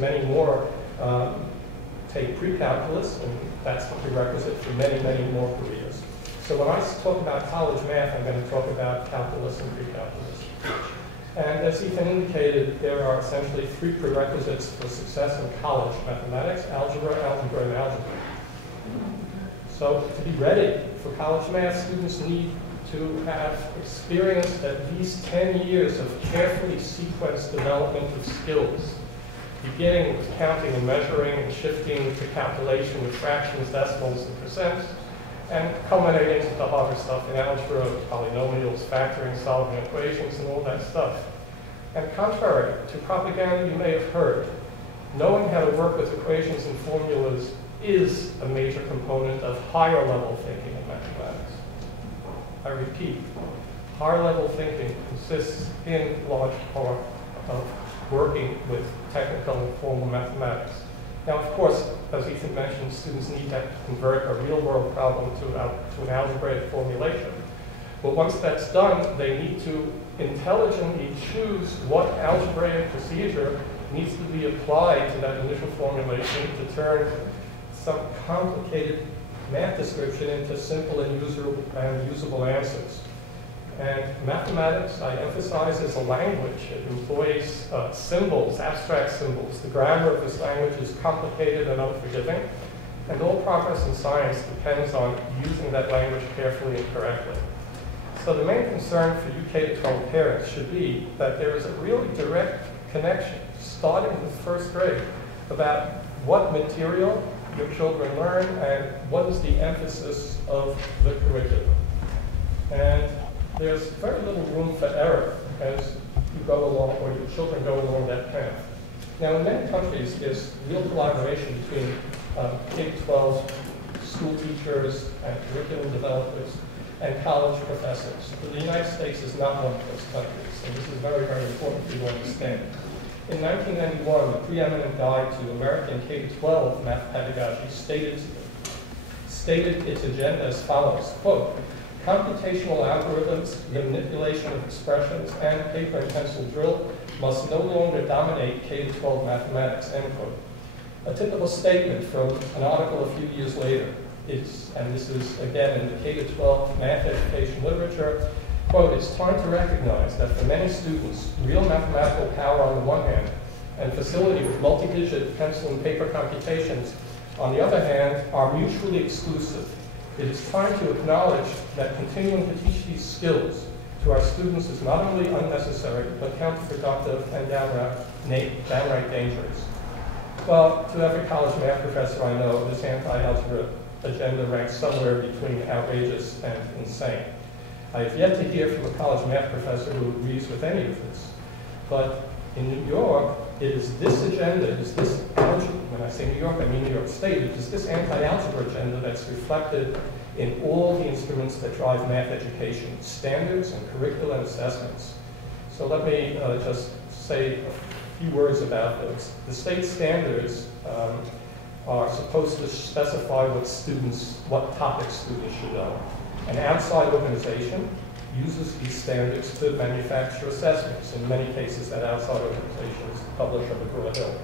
many more take pre-calculus, and that's the prerequisite for many, many more careers. So when I talk about college math, I'm going to talk about calculus and pre-calculus. And as Ethan indicated, there are essentially three prerequisites for success in college: mathematics, algebra, algebra, and algebra. So to be ready for college math, students need to have experienced at least 10 years of carefully sequenced development of skills, beginning with counting and measuring and shifting to calculation with fractions, decimals, and percents, and culminating with the harder stuff in algebra, polynomials, factoring, solving equations, and all that stuff. And contrary to propaganda you may have heard, knowing how to work with equations and formulas is a major component of higher level thinking in mathematics. I repeat, higher level thinking consists in large part of working with technical and formal mathematics. Now, of course, as Ethan mentioned, students need to convert a real-world problem to an algebraic formulation. But once that's done, they need to intelligently choose what algebraic procedure needs to be applied to that initial formulation to turn some complicated math description into simple and usable answers. And mathematics, I emphasize, is a language. It employs symbols, abstract symbols. The grammar of this language is complicated and unforgiving. And all progress in science depends on using that language carefully and correctly. So the main concern for you K-12 parents should be that there is a really direct connection, starting with first grade, about what material your children learn and what is the emphasis of the curriculum. And there's very little room for error as you go along, or your children go along that path. Now, in many countries, there's real collaboration between K-12 school teachers and curriculum developers and college professors. But the United States is not one of those countries, and this is very, very important for you to understand. In 1991, the preeminent guide to American K-12 math pedagogy stated its agenda as follows, quote, computational algorithms, the manipulation of expressions, and paper and pencil drill must no longer dominate K-12 mathematics, end quote. A typical statement from an article a few years later is, and this is again in the K-12 math education literature, quote, it's time to recognize that for many students, real mathematical power on the one hand, and facility with multi-digit pencil and paper computations on the other hand, are mutually exclusive. It is time to acknowledge that continuing to teach these skills to our students is not only unnecessary, but counterproductive and downright dangerous. Well, to every college math professor I know, this anti-algebra agenda ranks somewhere between outrageous and insane. I have yet to hear from a college math professor who agrees with any of this. But in New York, it is this agenda, it is this algebra, when I say New York, I mean New York State, it is this anti-algebra agenda that's reflected in all the instruments that drive math education, standards and curricular and assessments. So let me just say a few words about those. The state standards are supposed to specify what topics students should know. An outside organization uses these standards to manufacture assessments. In many cases, that outside organization is the publisher McGraw-Hill.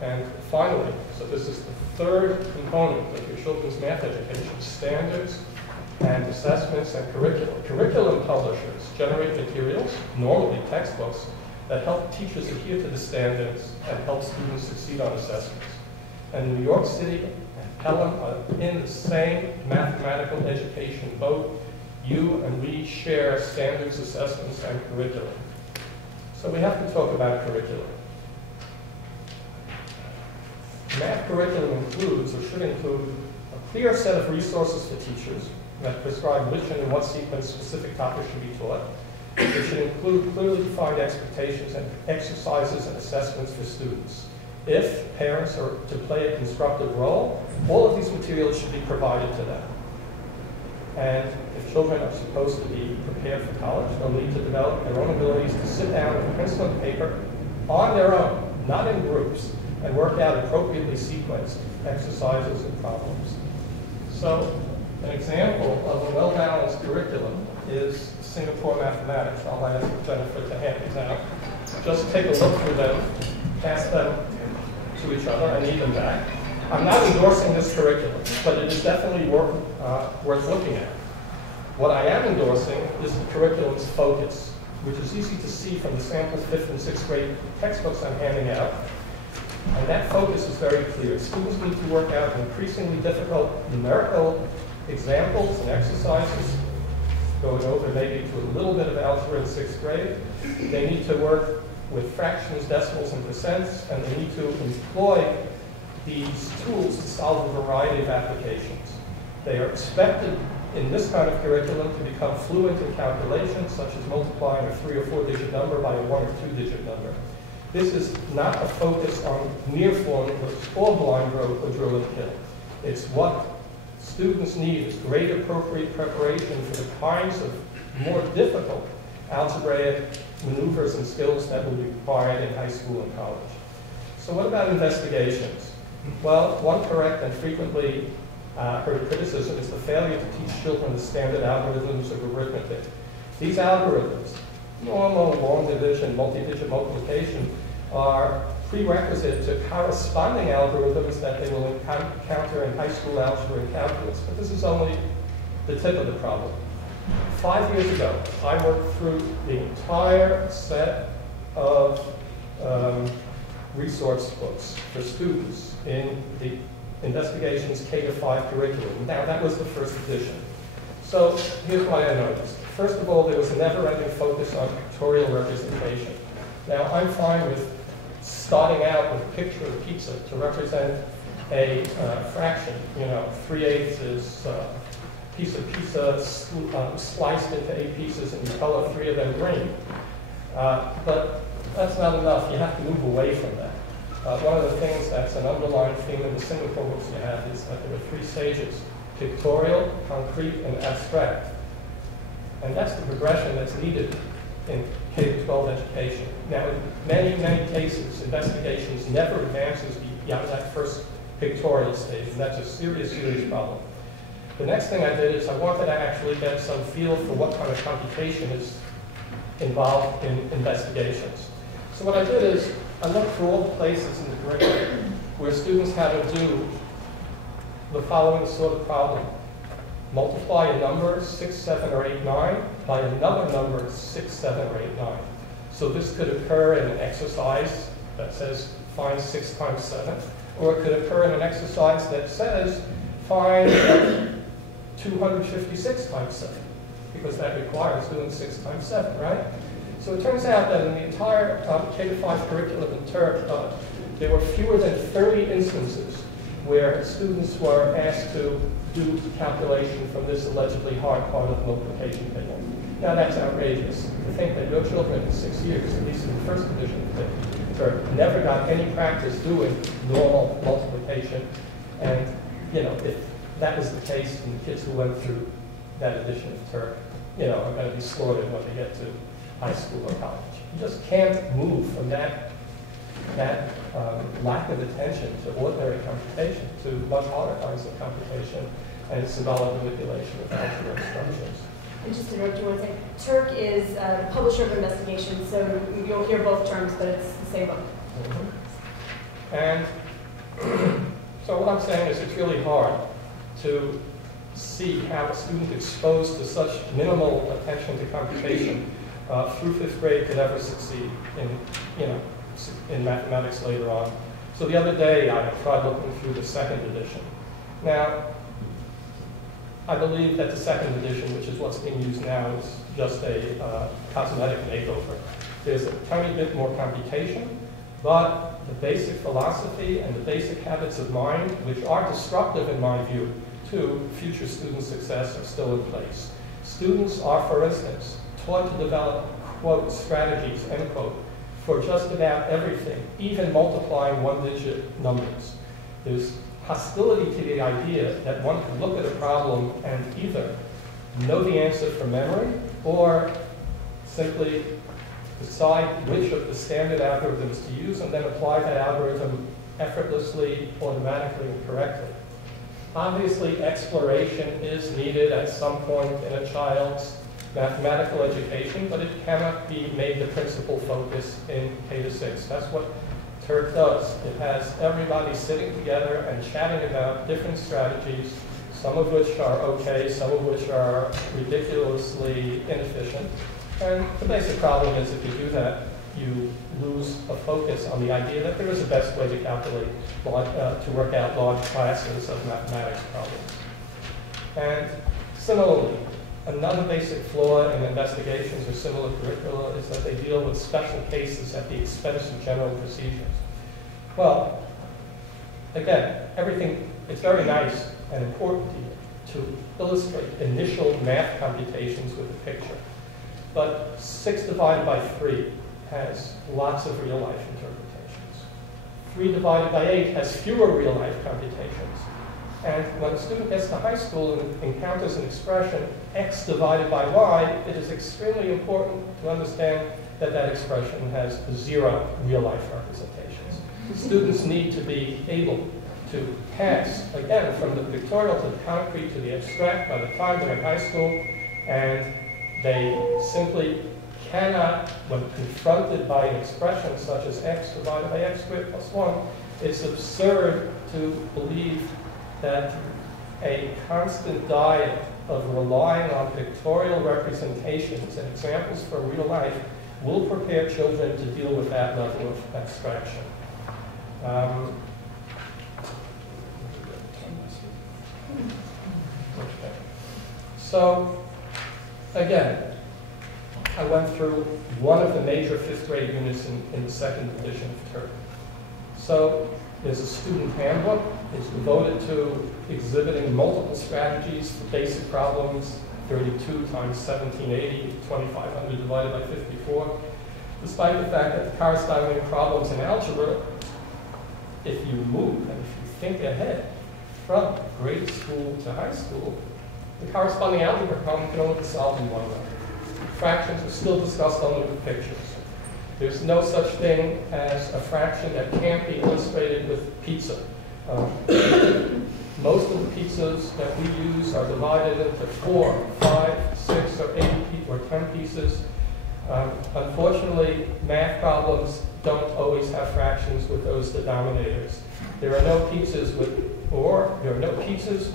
And finally, so this is the third component of your children's math education, standards and assessments and curriculum. Curriculum publishers generate materials, normally textbooks, that help teachers adhere to the standards and help students succeed on assessments. And New York City and Pelham are in the same mathematical education boat. You and we share standards, assessments, and curriculum. So we have to talk about curriculum. Math curriculum includes, or should include, a clear set of resources for teachers that prescribe which and in what sequence specific topics should be taught. It should include clearly defined expectations and exercises and assessments for students. If parents are to play a constructive role, all of these materials should be provided to them. And if children are supposed to be prepared for college, they'll need to develop their own abilities to sit down with pencil and paper on their own, not in groups, and work out appropriately sequenced exercises and problems. So an example of a well-balanced curriculum is Singapore mathematics. I'll ask Jennifer to hand these out. Just take a look through them, pass them to each other. I need them back. I'm not endorsing this curriculum, but it is definitely worth looking at. What I am endorsing is the curriculum's focus, which is easy to see from the sample 5th and 6th grade textbooks I'm handing out. And that focus is very clear. Students need to work out increasingly difficult numerical examples and exercises, going over maybe to a little bit of algebra in 6th grade. They need to work with fractions, decimals, and percents, and they need to employ these tools to solve a variety of applications. They are expected in this kind of curriculum to become fluent in calculations, such as multiplying a 3 or 4 digit number by a 1 or 2 digit number. This is not a focus on near formulas or blind rote or drill and kill. It's what students need is great appropriate preparation for the kinds of more difficult algebraic maneuvers and skills that will be required in high school and college. So what about investigations? Well, one correct and frequently heard criticism is the failure to teach children the standard algorithms of arithmetic. These algorithms, normal, long division, multi-digit multiplication, are prerequisite to corresponding algorithms that they will encounter in high school algebra and calculus. But this is only the tip of the problem. 5 years ago, I worked through the entire set of resource books for students in the Investigations K-5 curriculum. Now, that was the first edition. So here's what I noticed. First of all, there was a never-ending focus on pictorial representation. Now, I'm fine with starting out with a picture of pizza to represent a fraction. You know, 3/8 is piece of pizza sliced into 8 pieces, and you color 3 of them green. But that's not enough. You have to move away from that. One of the things that's an underlying theme in the Singapore books you have is that there are 3 stages: pictorial, concrete, and abstract. And that's the progression that's needed in K-12 education. Now, in many, many cases, investigations never advances beyond that first pictorial stage, and that's a serious, serious problem. The next thing I did is I wanted to actually get some feel for what kind of computation is involved in investigations. So what I did is I looked for all the places in the curriculum where students had to do the following sort of problem. Multiply a number 6, 7, or 8, 9 by another number 6, 7, or 8, 9. So this could occur in an exercise that says find 6 times 7, or it could occur in an exercise that says find 256 times 7, because that requires doing 6 times 7, right? So it turns out that in the entire K-5 curriculum in Turk, there were fewer than 30 instances where students were asked to do calculation from this allegedly hard part of the multiplication table. Now that's outrageous. To think that your children in 6 years, at least in the first edition of Turk, never got any practice doing normal multiplication. And you know, if that was the case, and the kids who went through that edition of Turk, you know, are going to be slaughtered when they get to high school or college. You just can't move from that lack of attention to ordinary computation to much harder kinds of computation and symbolic manipulation of algebra instructions. And just to interrupt you one second, Turk is a publisher of investigations, so you'll hear both terms, but it's the same book. Mm-hmm. And so what I'm saying is it's really hard to see how a student exposed to such minimal attention to computation through 5th grade could ever succeed in mathematics later on. So the other day I tried looking through the 2nd edition. Now, I believe that the 2nd edition, which is what's being used now, is just a cosmetic makeover. There's a tiny bit more computation, but the basic philosophy and the basic habits of mind, which are destructive in my view to future student success, are still in place. Students are, for instance, taught to develop, quote, strategies, end quote, for just about everything, even multiplying 1-digit numbers. There's hostility to the idea that one can look at a problem and either know the answer from memory or simply decide which of the standard algorithms to use and then apply that algorithm effortlessly, automatically, and correctly. Obviously, exploration is needed at some point in a child's mathematical education, but it cannot be made the principal focus in K-6. That's what Turk does. It has everybody sitting together and chatting about different strategies, some of which are okay, some of which are ridiculously inefficient. And the basic problem is if you do that, you lose a focus on the idea that there is a best way to calculate, to work out large classes of mathematics problems. And similarly, another basic flaw in investigations or similar curricula is that they deal with special cases at the expense of general procedures. Well, again, it's very nice and important to illustrate initial math computations with a picture. But 6 divided by 3 has lots of real-life interpretations. 3 divided by 8 has fewer real-life computations. And when a student gets to high school and encounters an expression, x divided by y, it is extremely important to understand that that expression has 0 real-life representations. Students need to be able to pass, again, from the pictorial to the concrete to the abstract by the time they're in high school, and they simply cannot, when confronted by an expression such as x divided by x squared plus 1, it's absurd to believe that a constant diet of relying on pictorial representations and examples from real life will prepare children to deal with that level of abstraction. Okay. So, again, I went through one of the major 5th grade units in the 2nd edition of Turk. So, there's a student handbook. It's devoted to exhibiting multiple strategies for basic problems, 32 times 1780, 2500 divided by 54. Despite the fact that the corresponding problems in algebra, if you move and if you think ahead from grade school to high school, the corresponding algebra problem can only be solved in one way. Fractions are still discussed only with pictures. There's no such thing as a fraction that can't be illustrated with pizza. Most of the pizzas that we use are divided into 4, 5, 6, or 8, or 10 pieces. Unfortunately, math problems don't always have fractions with those denominators. There are no pizzas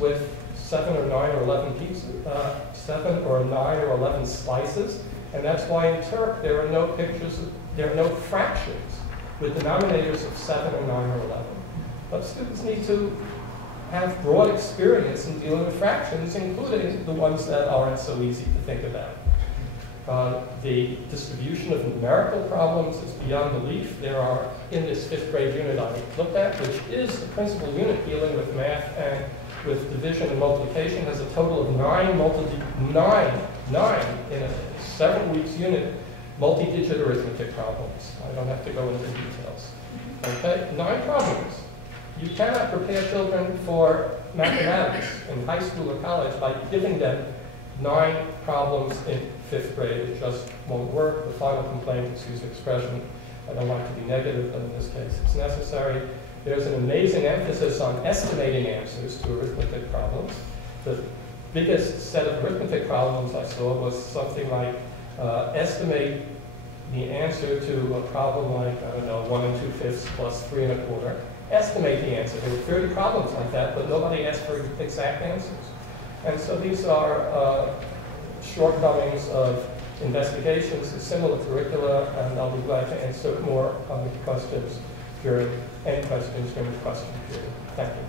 with 7 or 9 or 11 pieces, 7 or 9 or 11 slices, and that's why in Turk there are no fractions with denominators of 7 or 9 or 11. But students need to have broad experience in dealing with fractions, including the ones that aren't so easy to think about. The distribution of numerical problems is beyond belief. There are, in this 5th grade unit I looked at, which is the principal unit dealing with math and with division and multiplication, has a total of 9 in a 7 weeks unit, multi-digit arithmetic problems. I don't have to go into details. Okay, 9 problems. You cannot prepare children for mathematics in high school or college by giving them 9 problems in 5th grade. It just won't work. The final complaint, excuse the expression, I don't like to be negative, but in this case it's necessary. There's an amazing emphasis on estimating answers to arithmetic problems. The biggest set of arithmetic problems I saw was something like estimate the answer to a problem like, I don't know, 1 2/5 plus 3 1/4. Estimate the answer. There were 30 problems like that, but nobody asked for exact answers. And so these are shortcomings of investigations, similar curricula, and I'll be glad to answer more questions during the question period. Thank you.